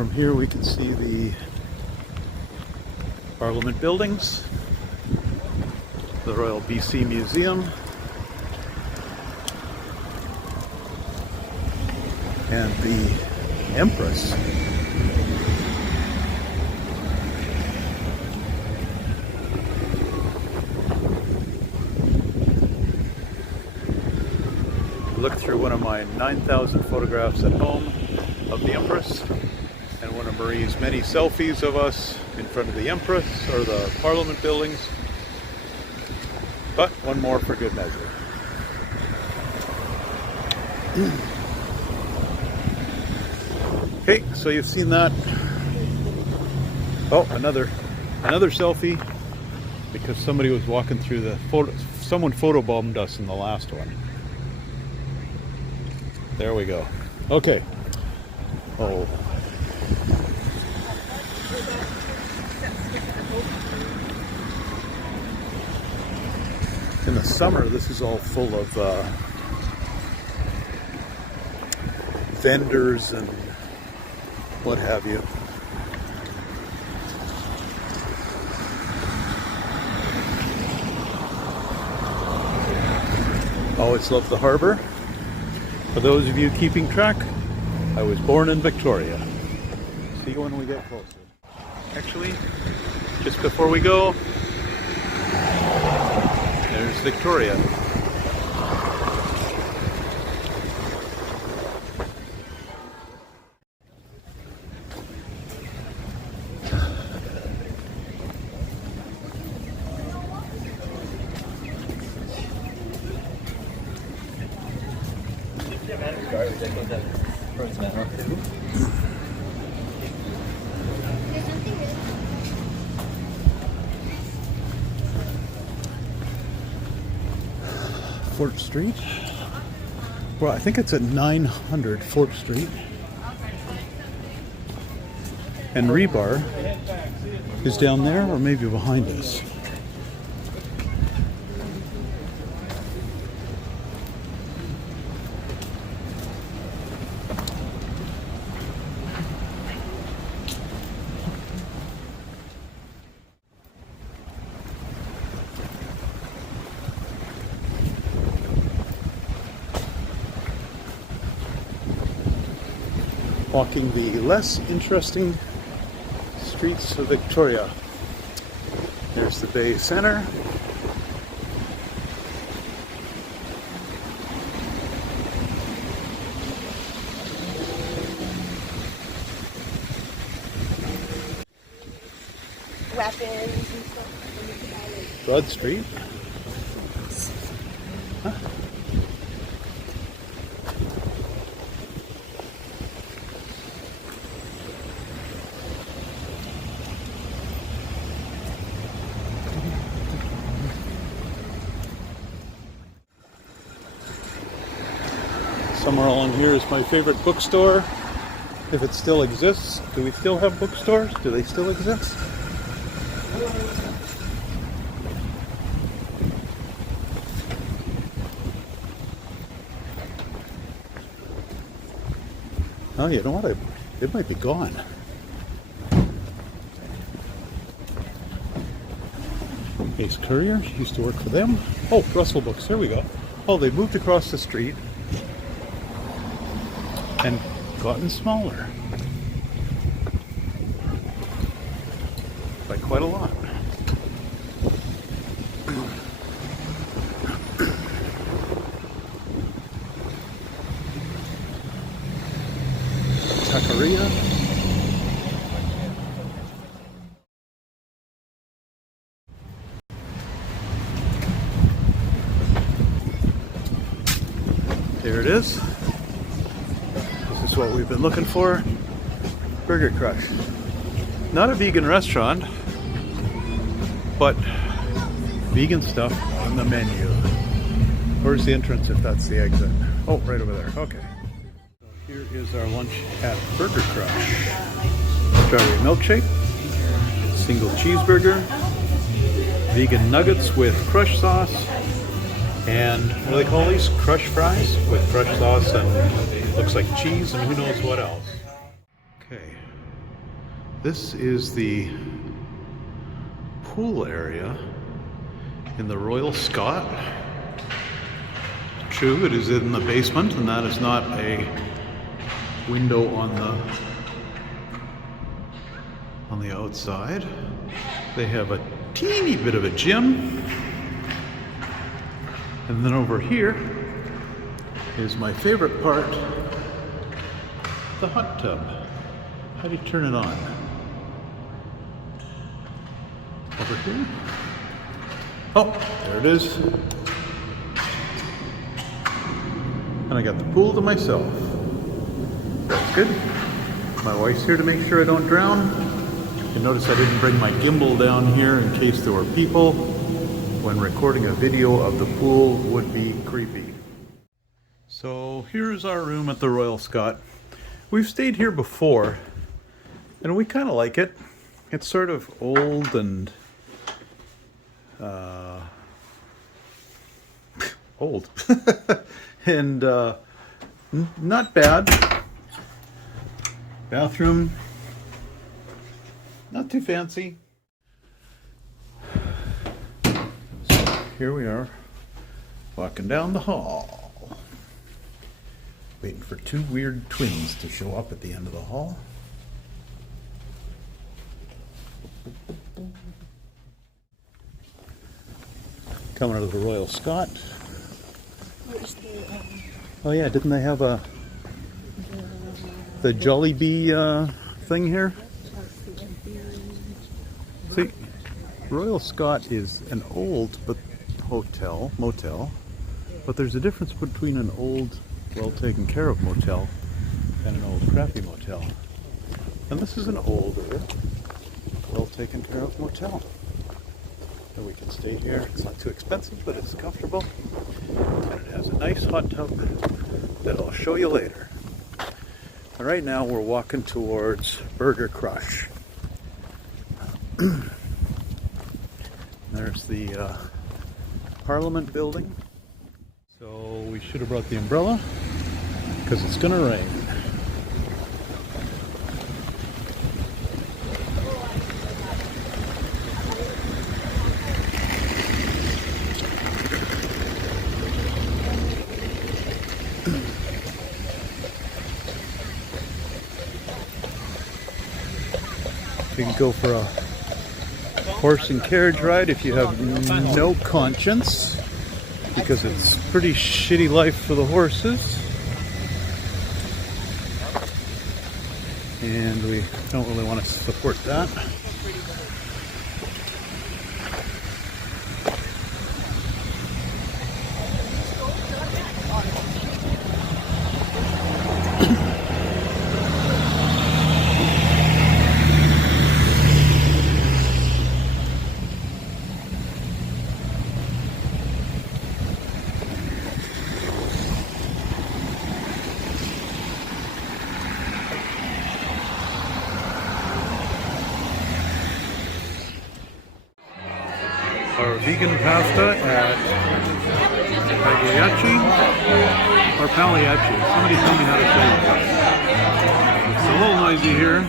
From here we can see the Parliament buildings, the Royal BC Museum, and the Empress. Look through one of my 9,000 photographs at home of the Empress and one of Marie's many selfies of us in front of the Empress or the Parliament buildings. But one more for good measure. Okay, so you've seen that. Oh, another selfie because somebody was walking through the photo. Someone photobombed us in the last one. There we go. Okay. Oh. In the summer, this is all full of vendors and what have you. Always love the harbor. For those of you keeping track, I was born in Victoria. See you when we get closer. Actually, just before we go, there's Victoria. Fort Street. Well, I think it's at 900 Fort Street. And Rebar is down there, or maybe behind us. Walking the less interesting streets of Victoria. There's the Bay Center. Weapons and stuff. Broad Street. Huh? Somewhere along here is my favorite bookstore, if it still exists. Do we still have bookstores? Do they still exist? Oh, you know what? It might be gone. Ace Courier used to work for them. Oh, Russell Books. There we go. Oh, they moved across the street and gotten smaller by quite a lot. Taqueria. There it is. This is what we've been looking for. Burger Crush. Not a vegan restaurant, but vegan stuff on the menu. Where's the entrance if that's the exit? Oh, right over there. Okay. So here is our lunch at Burger Crush. Strawberry milkshake, single cheeseburger, vegan nuggets with crush sauce, and what do they call these? Crush fries with crush sauce and looks like cheese and who knows what else. Okay, This is the pool area in the Royal Scot. True, it is in the basement, and that is not a window on the outside. They have a teeny bit of a gym. And then over here is my favorite part, the hot tub. How do you turn it on? Over here? Oh, there it is. And I got the pool to myself. That's good. My wife's here to make sure I don't drown. You notice I didn't bring my gimbal down here in case there were people. When recording a video of the pool would be creepy. So here's our room at the Royal Scot. We've stayed here before, and we kind of like it. It's sort of old and old and not bad. Bathroom, not too fancy. Here we are, walking down the hall, waiting for two weird twins to show up at the end of the hall. Coming out of the Royal Scot. Where's the, Oh yeah, didn't they have the Jollibee thing here? See, Royal Scot is an old motel, but there's a difference between an old, well taken care of motel and an old crappy motel. And this is an older, well taken care of motel. And we can stay here. It's not too expensive, but it's comfortable. And it has a nice hot tub that I'll show you later. And right now we're walking towards Burger Crush. There's the Parliament building. So we should have brought the umbrella because it's gonna rain. You can go for a horse and carriage ride if you have no conscience, because it's pretty shitty life for the horses. And we don't really want to support that. Our vegan pasta at Pagliacci or Pagliacci. Somebody tell me how to say it. It's a little noisy here.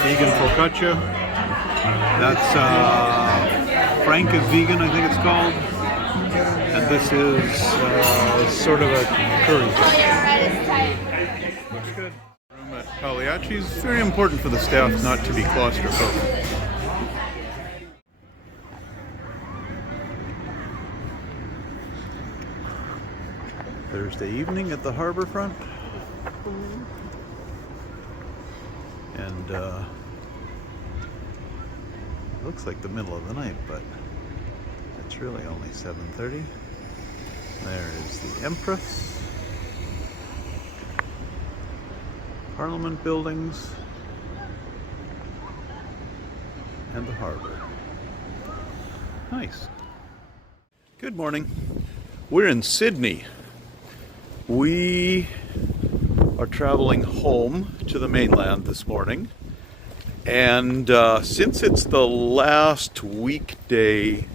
Vegan focaccia. That's Frank is vegan, I think it's called. And this is sort of a curry. Looks good. Room at Pagliacci is very important for the staff not to be claustrophobic. Thursday evening at the harbor front. And it looks like the middle of the night, but it's really only 7:30. There is the Empress, Parliament buildings, and the harbor. Nice. Good morning. We're in Sydney. We are traveling home to the mainland this morning, and since it's the last weekday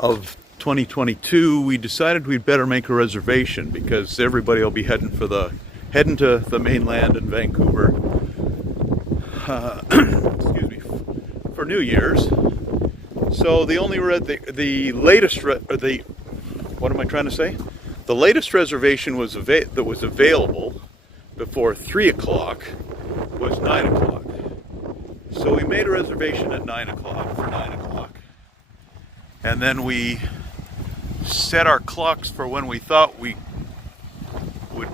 of 2022, we decided we'd better make a reservation because everybody will be heading to the mainland in Vancouver excuse me, for New Year's. So the only the latest what am I trying to say? The latest reservation that was available before 3 o'clock was 9 o'clock. So we made a reservation at 9 o'clock for 9 o'clock. And then we set our clocks for when we thought we would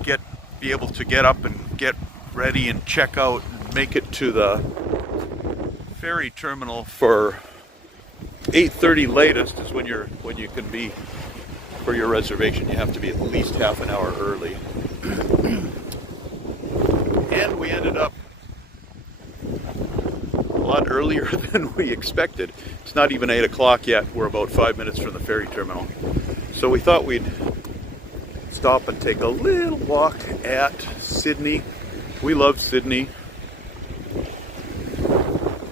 be able to get up and get ready and check out and make it to the ferry terminal for 8:30 latest is when you can be for your reservation. You have to be at least half an hour early. And we ended up a lot earlier than we expected. It's not even 8 o'clock yet. We're about 5 minutes from the ferry terminal. So we thought we'd stop and take a little walk at Sydney. We love Sydney.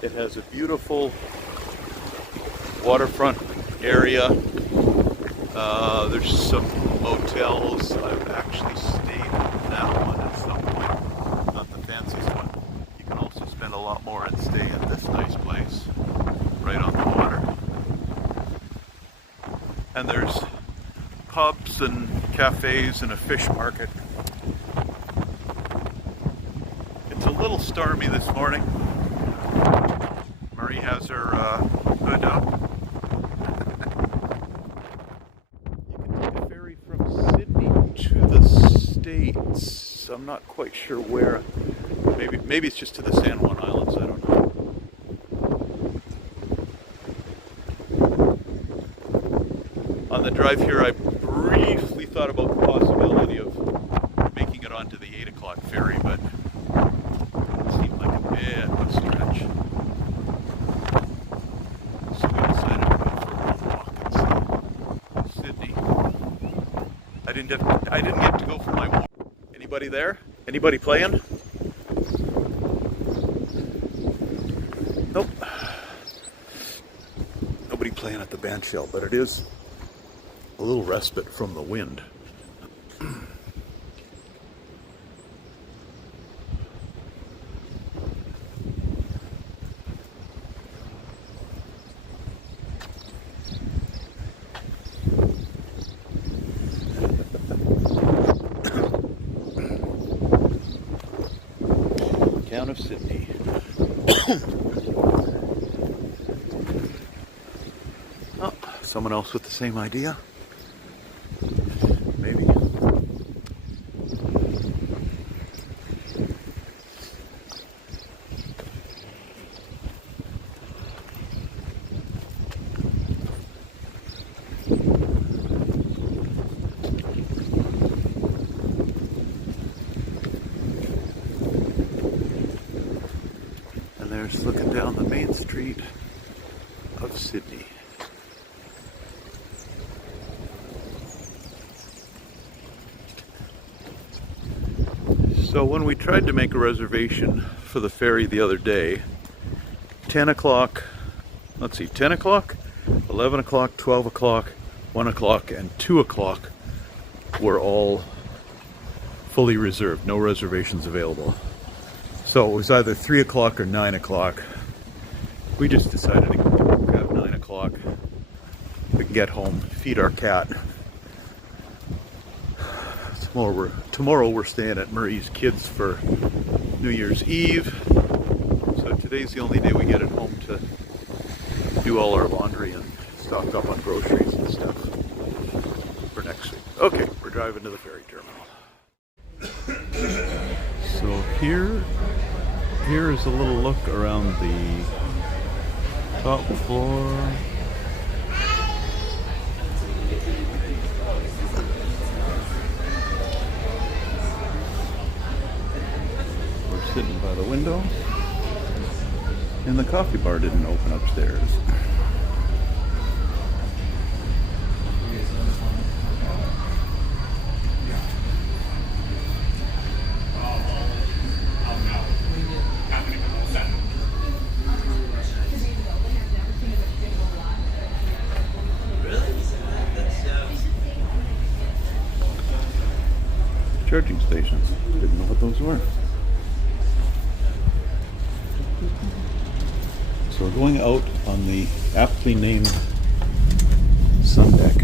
It has a beautiful waterfront area. There's some motels. I've actually stayed in that one at some point. Not the fanciest one. You can also spend a lot more and stay at this nice place right on the water. And there's pubs and cafes and a fish market. It's a little stormy this morning. Marie has her hood up. You can take a ferry from Sydney to the States. I'm not quite sure where. Maybe it's just to the San Juan Islands. I don't know. On the drive here, I briefly thought about the possibility of making it onto the 8 o'clock ferry, but it seemed like a bit of a stretch. So we decided to go for a little walk and see Sydney. I didn't get to go for my walk. Anybody there? Anybody playing? Nope. Nobody playing at the band shell, but it is a little respite from the wind. Town of Sydney. Oh, someone else with the same idea? Maybe. And there's looking down the main street of Sydney. So when we tried to make a reservation for the ferry the other day, 10 o'clock, 10 o'clock, 11 o'clock, 12 o'clock, 1 o'clock, and 2 o'clock were all fully reserved, no reservations available. So it was either 3 o'clock or 9 o'clock. We just decided to grab 9 o'clock. We can get home, feed our cat. Tomorrow we're staying at Murray's kids for New Year's Eve. So today's the only day we get at home to do all our laundry and stock up on groceries and stuff for next week. Okay, we're driving to the ferry terminal. So here is a little look around the top floor. Sitting by the window, and the coffee bar didn't open upstairs. Charging stations. Didn't know what those were. So we're going out on the aptly named sun deck.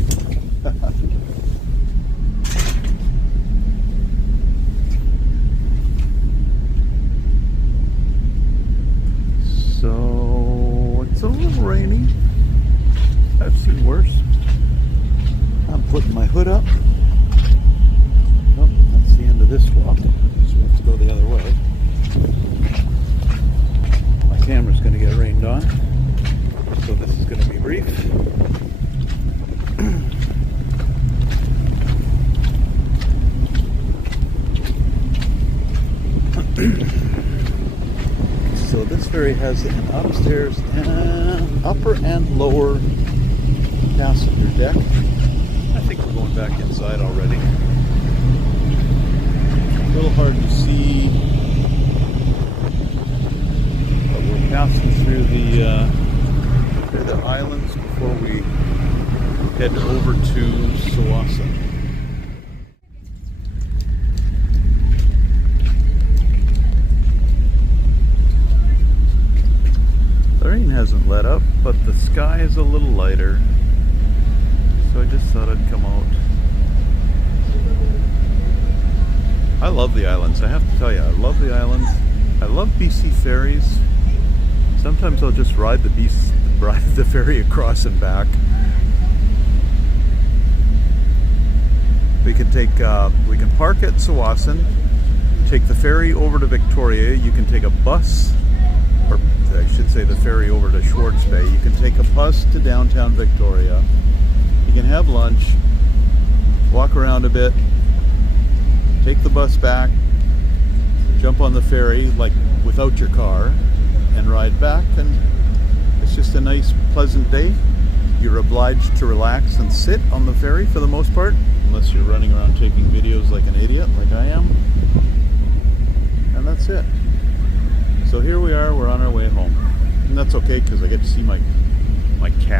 So it's a little rainy. I've seen worse. I'm putting my hood up. Oh, that's the end of this walk. So we have to go the other way. My camera's going to get rained on, so this is going to be brief. So this ferry has an upstairs and upper and lower passenger deck. I think we're going back inside already. A little hard to see, but we're passing through the islands before we head over to Tsawwassen. The rain hasn't let up, but the sky is a little lighter, so I just thought I'd come out. I love the islands, I have to tell you, I love the islands. I love BC ferries. Sometimes I'll just ride the ferry across and back. We can park at Tsawwassen, take the ferry over to Victoria. You can take a bus, or I should say the ferry over to Schwartz Bay. You can take a bus to downtown Victoria. You can have lunch, walk around a bit, take the bus back, jump on the ferry like without your car, and ride back, and it's just a nice, pleasant day. You're obliged to relax and sit on the ferry for the most part, unless you're running around taking videos like an idiot, like I am. And that's it. So here we are, we're on our way home. And that's okay, because I get to see my cat.